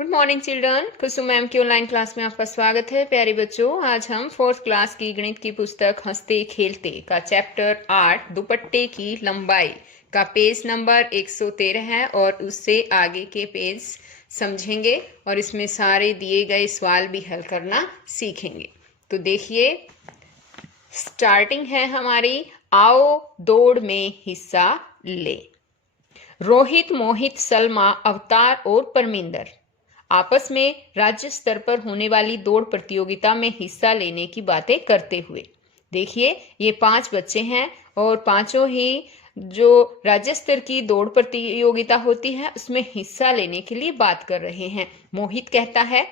Good morning children. Kusum ma'am की online class में आपका स्वागत है। प्यारे बच्चों, आज हम फोर्थ क्लास की गणित की पुस्तक हंसते खेलते का चैप्टर 8 दुपट्टे की लंबाई का पेज नंबर 113 है और उससे आगे के पेज समझेंगे और इसमें सारे दिए गए सवाल भी हल करना सीखेंगे। तो देखिए, स्टार्टिंग है हमारी, आओ दौड़ में हिस्सा ले। रोहित, मोहित, सलमा, अवतार और परमिंदर आपस में राज्य स्तर पर होने वाली दौड़ प्रतियोगिता में हिस्सा लेने की बातें करते हुए, देखिए ये 5 बच्चे हैं और पांचों ही जो राज्य स्तर की दौड़ प्रतियोगिता होती है उसमें हिस्सा लेने के लिए बात कर रहे हैं। मोहित कहता है,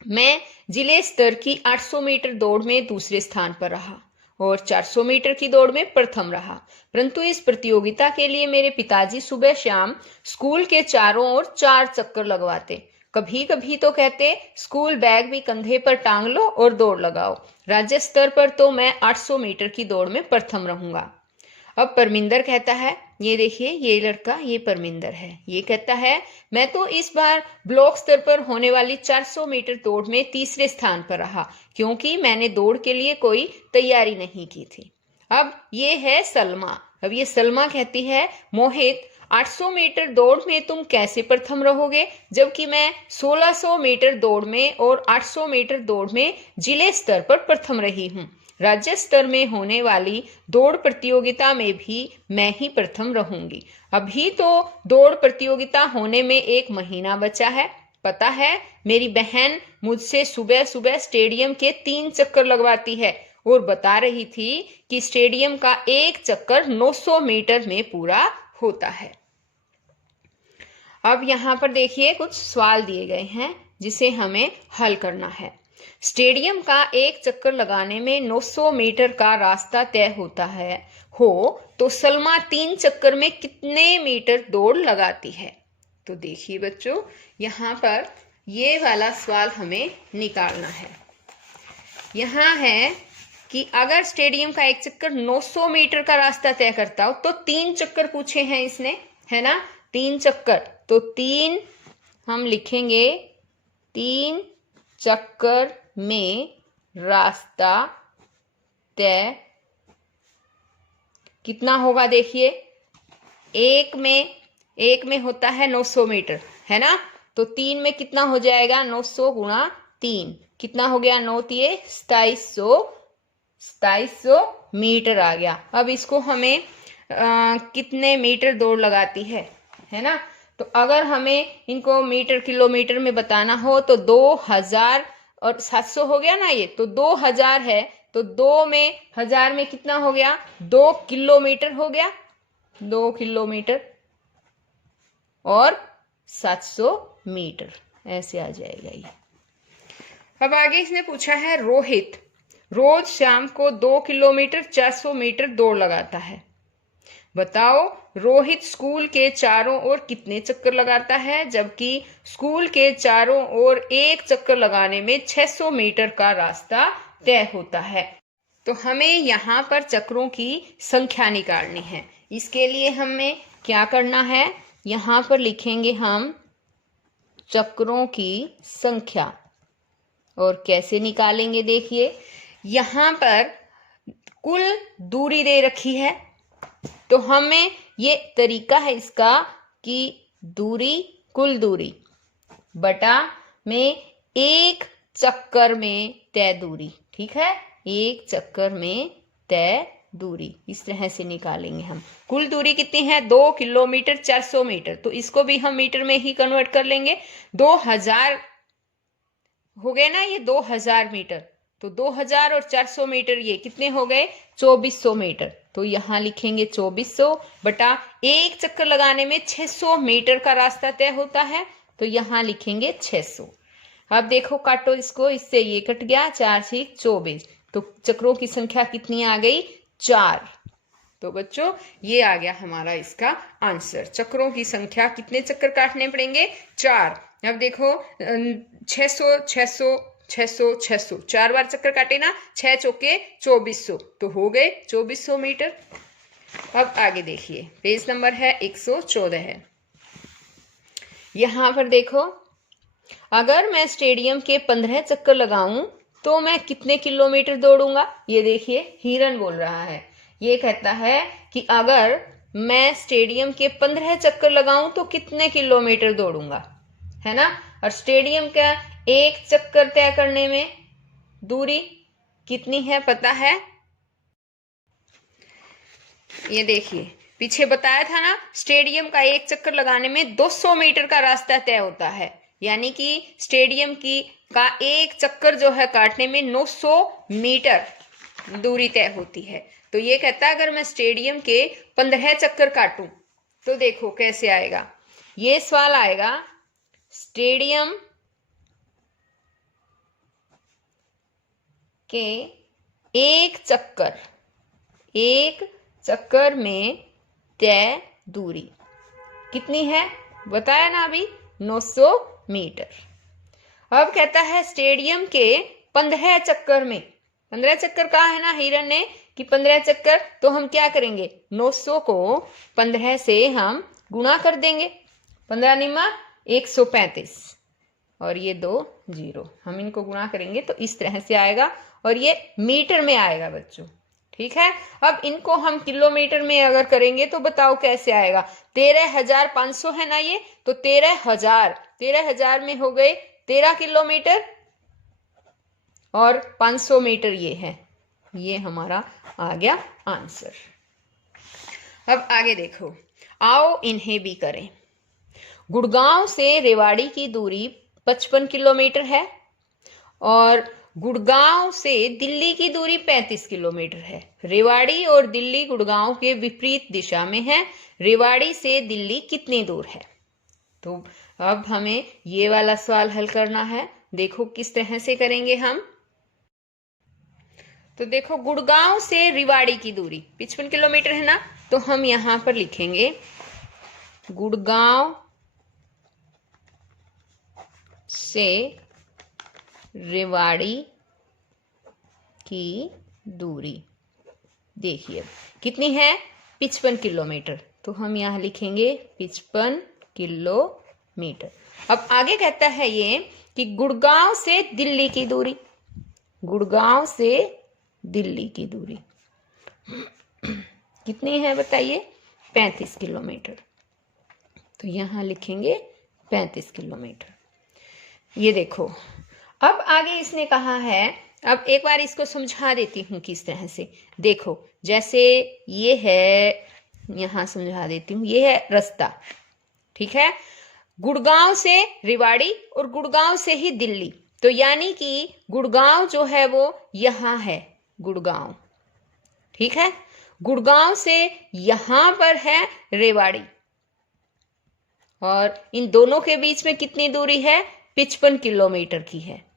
मैं जिले स्तर की 800 मीटर दौड़ में दूसरे स्थान पर रहा और 400 मीटर की दौड़ में प्रथम रहा, परंतु इस प्रतियोगिता के लिए मेरे पिताजी सुबह शाम स्कूल के चारों ओर 4 चक्कर लगवाते। कभी कभी तो कहते, स्कूल बैग भी कंधे पर टांग लो और दौड़ लगाओ। राज्य स्तर पर तो मैं 800 मीटर की दौड़ में प्रथम रहूंगा। अब परमिंदर कहता है, ये देखिए ये लड़का, ये परमिंदर है, ये कहता है मैं तो इस बार ब्लॉक स्तर पर होने वाली 400 मीटर दौड़ में तीसरे स्थान पर रहा, क्योंकि मैंने दौड़ के लिए कोई तैयारी नहीं की थी। अब ये है सलमा। अब ये सलमा कहती है, मोहित 800 मीटर दौड़ में तुम कैसे प्रथम रहोगे, जबकि मैं 1600 मीटर दौड़ में और 800 मीटर दौड़ में जिले स्तर पर प्रथम रही हूँ। राज्य स्तर में होने वाली दौड़ प्रतियोगिता में भी मैं ही प्रथम रहूंगी। अभी तो दौड़ प्रतियोगिता होने में 1 महीना बचा है। पता है, मेरी बहन मुझसे सुबह सुबह स्टेडियम के 3 चक्कर लगवाती है और बता रही थी कि स्टेडियम का 1 चक्कर 900 मीटर में पूरा होता है। अब यहाँ पर देखिए कुछ सवाल दिए गए हैं जिसे हमें हल करना है। स्टेडियम का 1 चक्कर लगाने में 900 मीटर का रास्ता तय होता है तो सलमा 3 चक्कर में कितने मीटर दौड़ लगाती है। तो देखिए बच्चों, यहाँ पर ये वाला सवाल हमें निकालना है। यहाँ है कि अगर स्टेडियम का 1 चक्कर 900 मीटर का रास्ता तय करता हो तो 3 चक्कर पूछे हैं इसने, है ना, 3 चक्कर। तो 3 हम लिखेंगे, 3 चक्कर में रास्ता तय कितना होगा। देखिए, एक में होता है 900 मीटर, है ना, तो 3 में कितना हो जाएगा, 900 गुणा 3 कितना हो गया, 9 तिये 2700 मीटर आ गया। अब इसको हमें कितने मीटर दौड़ लगाती है ना, तो अगर हमें इनको मीटर किलोमीटर में बताना हो तो 2000 और 700 हो गया ना, ये तो 2000 है, तो 2 में 1000 में कितना हो गया, 2 किलोमीटर हो गया, 2 किलोमीटर और 700 मीटर ऐसे आ जाएगा ये। अब आगे इसने पूछा है, रोहित रोज शाम को 2 किलोमीटर 400 मीटर दौड़ लगाता है। बताओ रोहित स्कूल के चारों ओर कितने चक्कर लगाता है, जबकि स्कूल के चारों ओर 1 चक्कर लगाने में 600 मीटर का रास्ता तय होता है। तो हमें यहाँ पर चक्रों की संख्या निकालनी है। इसके लिए हमें क्या करना है, यहाँ पर लिखेंगे हम चक्रों की संख्या। और कैसे निकालेंगे, देखिए यहाँ पर कुल दूरी दे रखी है, तो हमें ये तरीका है इसका कि दूरी, कुल दूरी बटा में 1 चक्कर में तय दूरी, ठीक है, 1 चक्कर में तय दूरी, इस तरह से निकालेंगे हम। कुल दूरी कितनी है, 2 किलोमीटर 400 मीटर, तो इसको भी हम मीटर में ही कन्वर्ट कर लेंगे। 2000 हो गए ना, ये 2000 मीटर, तो 2000 और 400 मीटर ये कितने हो गए, 2400 मीटर। तो यहाँ लिखेंगे 2400 बटा 1 चक्कर लगाने में 600 मीटर का रास्ता तय होता है, तो यहाँ लिखेंगे 600। अब देखो काटो इसको, इससे ये कट गया, 4 से 24, तो चक्रों की संख्या कितनी आ गई, 4। तो बच्चों ये आ गया हमारा इसका आंसर। चक्रों की संख्या कितने चक्कर काटने पड़ेंगे, 4। अब देखो 600 600 600 600 4 बार चक्कर काटे ना, 6 चौके 2400, तो हो गए 2400 मीटर। अब आगे देखिए, पेज नंबर है 114 है। यहाँ पर देखो अगर मैं स्टेडियम के 15 चक्कर लगाऊं तो मैं कितने किलोमीटर दौड़ूंगा। ये देखिए हिरन बोल रहा है, ये कहता है कि अगर मैं स्टेडियम के 15 चक्कर लगाऊं तो कितने किलोमीटर दौड़ूंगा, है ना। और स्टेडियम का एक चक्कर तय करने में दूरी कितनी है पता है। ये देखिए पीछे बताया था ना, स्टेडियम का एक चक्कर लगाने में 200 मीटर का रास्ता तय होता है, यानी कि स्टेडियम की का एक चक्कर जो है काटने में 900 मीटर दूरी तय होती है। तो ये कहता है अगर मैं स्टेडियम के 15 चक्कर काटूं तो देखो कैसे आएगा। ये सवाल आएगा, स्टेडियम के एक चक्कर में तय दूरी कितनी है, बताया ना अभी 900 मीटर। अब कहता है स्टेडियम के 15 चक्कर में, 15 चक्कर कहा है ना हिरन ने कि 15 चक्कर, तो हम क्या करेंगे 900 को 15 से हम गुणा कर देंगे, 15 निम्मा 135 और ये 2 0, हम इनको गुणा करेंगे तो इस तरह से आएगा और ये मीटर में आएगा बच्चों, ठीक है। अब इनको हम किलोमीटर में अगर करेंगे तो बताओ कैसे आएगा। 13,500 है ना ये, तो 13,000 में हो गए 13 किलोमीटर और 500 मीटर ये है, ये हमारा आ गया आंसर। अब आगे देखो, आओ इन्हें भी करें। गुड़गांव से रेवाड़ी की दूरी 55 किलोमीटर है और गुड़गांव से दिल्ली की दूरी 35 किलोमीटर है। रेवाड़ी और दिल्ली गुड़गांव के विपरीत दिशा में है। रेवाड़ी से दिल्ली कितनी दूर है। तो अब हमें ये वाला सवाल हल करना है, देखो किस तरह से करेंगे हम। तो देखो गुड़गांव से रेवाड़ी की दूरी 55 किलोमीटर है ना, तो हम यहां पर लिखेंगे गुड़गांव से रेवाड़ी की दूरी देखिए कितनी है 55 किलोमीटर, तो हम यहाँ लिखेंगे 55 किलोमीटर। अब आगे कहता है ये कि गुड़गांव से दिल्ली की दूरी, गुड़गांव से दिल्ली की दूरी कितनी है बताइए 35 किलोमीटर, तो यहाँ लिखेंगे 35 किलोमीटर। ये देखो अब आगे इसने कहा है, अब एक बार इसको समझा देती हूँ किस तरह से। देखो जैसे ये है, यहाँ समझा देती हूँ, ये है रास्ता, ठीक है, गुड़गांव से रेवाड़ी और गुड़गांव से ही दिल्ली, तो यानी कि गुड़गांव जो है वो यहाँ है गुड़गांव, ठीक है। गुड़गांव से यहाँ पर है रेवाड़ी और इन दोनों के बीच में कितनी दूरी है 55 किलोमीटर की है।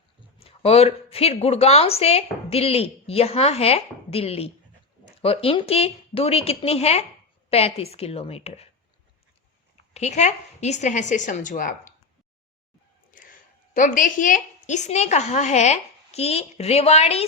और फिर गुड़गांव से दिल्ली, यहाँ है दिल्ली और इनकी दूरी कितनी है 35 किलोमीटर, ठीक है। इस तरह से समझो आप। तो अब देखिए इसने कहा है कि रेवाड़ी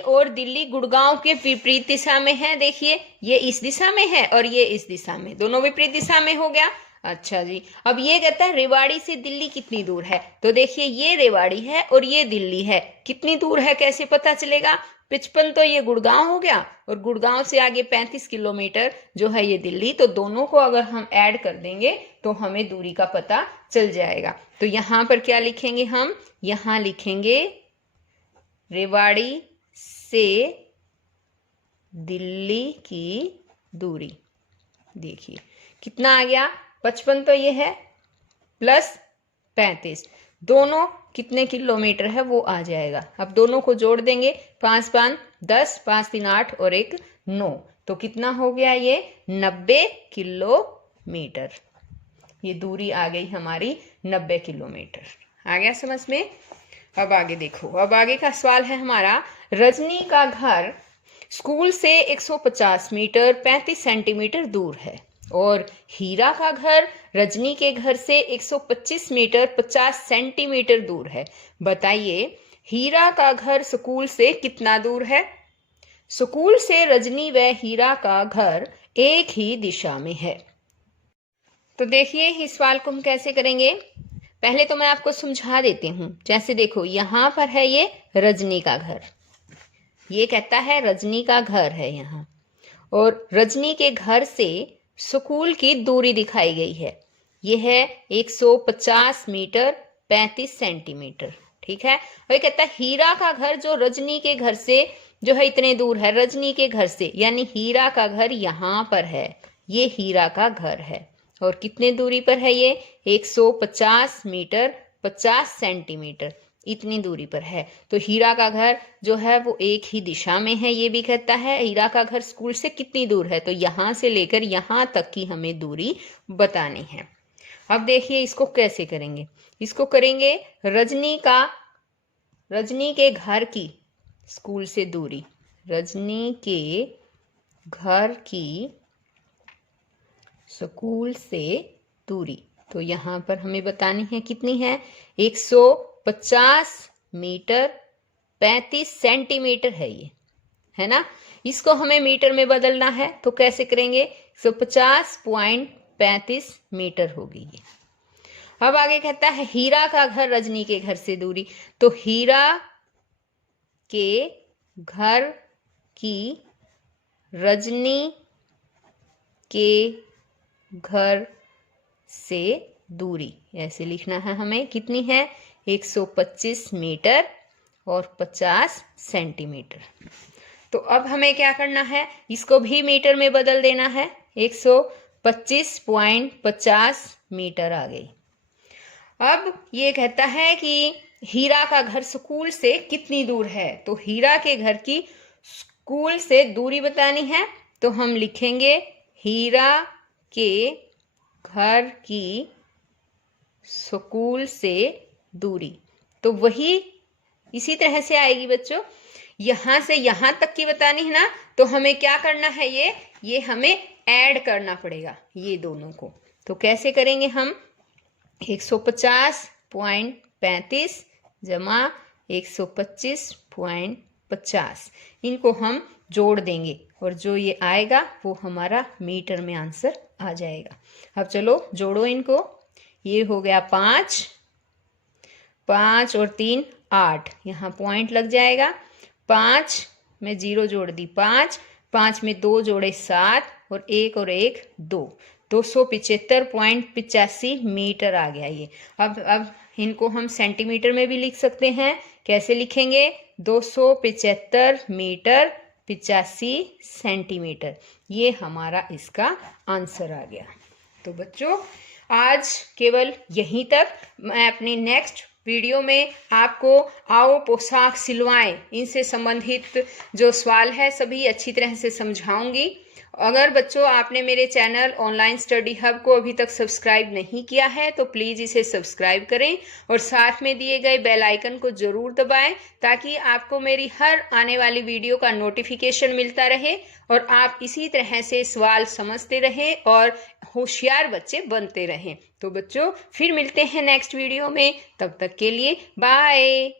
और दिल्ली गुड़गांव के विपरीत दिशा में है। देखिए ये इस दिशा में है और ये इस दिशा में, दोनों विपरीत दिशा में हो गया। अच्छा जी, अब ये कहता है रेवाड़ी से दिल्ली कितनी दूर है, तो देखिए ये रेवाड़ी है और ये दिल्ली है, कितनी दूर है कैसे पता चलेगा। 55 तो ये गुड़गांव हो गया और गुड़गांव से आगे 35 किलोमीटर जो है ये दिल्ली, तो दोनों को अगर हम ऐड कर देंगे तो हमें दूरी का पता चल जाएगा। तो यहाँ पर क्या लिखेंगे हम, यहाँ लिखेंगे रेवाड़ी से दिल्ली की दूरी, देखिए कितना आ गया 55 तो ये है प्लस 35, दोनों कितने किलोमीटर है वो आ जाएगा। अब दोनों को जोड़ देंगे, 5 5 10, 5 3 8 और 1 9, तो कितना हो गया ये 90 किलोमीटर। ये दूरी आ गई हमारी 90 किलोमीटर। आ गया समझ में। अब आगे देखो, अब आगे का सवाल है हमारा, रजनी का घर स्कूल से 150 मीटर 35 सेंटीमीटर दूर है और हीरा का घर रजनी के घर से 125 मीटर 50 सेंटीमीटर दूर है। बताइए हीरा का घर स्कूल से कितना दूर है। स्कूल से रजनी व हीरा का घर एक ही दिशा में है। तो देखिए इस सवाल को हम कैसे करेंगे। पहले तो मैं आपको समझा देती हूँ। जैसे देखो यहाँ पर है ये रजनी का घर, ये कहता है रजनी का घर है यहाँ, और रजनी के घर से स्कूल की दूरी दिखाई गई है, ये है 150 मीटर 35 सेंटीमीटर। ठीक है, और ये कहता है हीरा का घर जो रजनी के घर से जो है इतने दूर है, रजनी के घर से, यानी हीरा का घर यहाँ पर है, ये हीरा का घर है, और कितने दूरी पर है ये 150 मीटर 50 सेंटीमीटर, इतनी दूरी पर है। तो हीरा का घर जो है वो एक ही दिशा में है, ये भी कहता है हीरा का घर स्कूल से कितनी दूर है, तो यहाँ से लेकर यहाँ तक की हमें दूरी बतानी है। अब देखिए इसको कैसे करेंगे, इसको करेंगे रजनी के घर की स्कूल से दूरी, रजनी के घर की स्कूल से दूरी, तो यहाँ पर हमें बतानी है कितनी है 150 मीटर 35 सेंटीमीटर है ये, है ना। इसको हमें मीटर में बदलना है, तो कैसे करेंगे 150.35 मीटर होगी ये। अब आगे कहता है हीरा का घर रजनी के घर से दूरी, तो हीरा के घर की रजनी के घर से दूरी, ऐसे लिखना है हमें, कितनी है 125 मीटर और 50 सेंटीमीटर। तो अब हमें क्या करना है, इसको भी मीटर में बदल देना है, 125.50 मीटर आ गई। अब ये कहता है कि हीरा का घर स्कूल से कितनी दूर है, तो हीरा के घर की स्कूल से दूरी बतानी है, तो हम लिखेंगे हीरा के घर की स्कूल से दूरी, तो वही इसी तरह से आएगी बच्चों, यहां से यहां तक की बतानी है ना, तो हमें क्या करना है, ये हमें ऐड करना पड़ेगा ये दोनों को। तो कैसे करेंगे हम, 150.35 जमा 125.50, इनको हम जोड़ देंगे और जो ये आएगा वो हमारा मीटर में आंसर आ जाएगा। अब चलो जोड़ो इनको, ये हो गया 5 और 3 8, यहाँ पॉइंट लग जाएगा, 5 में 0 जोड़ दी 5 में 2 जोड़े 7 और 1 2, 275.85 मीटर आ गया ये। अब इनको हम सेंटीमीटर में भी लिख सकते हैं, कैसे लिखेंगे 275 मीटर 85 सेंटीमीटर, ये हमारा इसका आंसर आ गया। तो बच्चों आज केवल यहीं तक, मैं अपनी नेक्स्ट वीडियो में आपको आओ पोशाक सिलवाएं इनसे संबंधित जो सवाल है सभी अच्छी तरह से समझाऊंगी। अगर बच्चों आपने मेरे चैनल ऑनलाइन स्टडी हब को अभी तक सब्सक्राइब नहीं किया है तो प्लीज़ इसे सब्सक्राइब करें और साथ में दिए गए बेल आइकन को ज़रूर दबाएं ताकि आपको मेरी हर आने वाली वीडियो का नोटिफिकेशन मिलता रहे और आप इसी तरह से सवाल समझते रहें और होशियार बच्चे बनते रहें। तो बच्चों फिर मिलते हैं नेक्स्ट वीडियो में, तब तक के लिए बाय।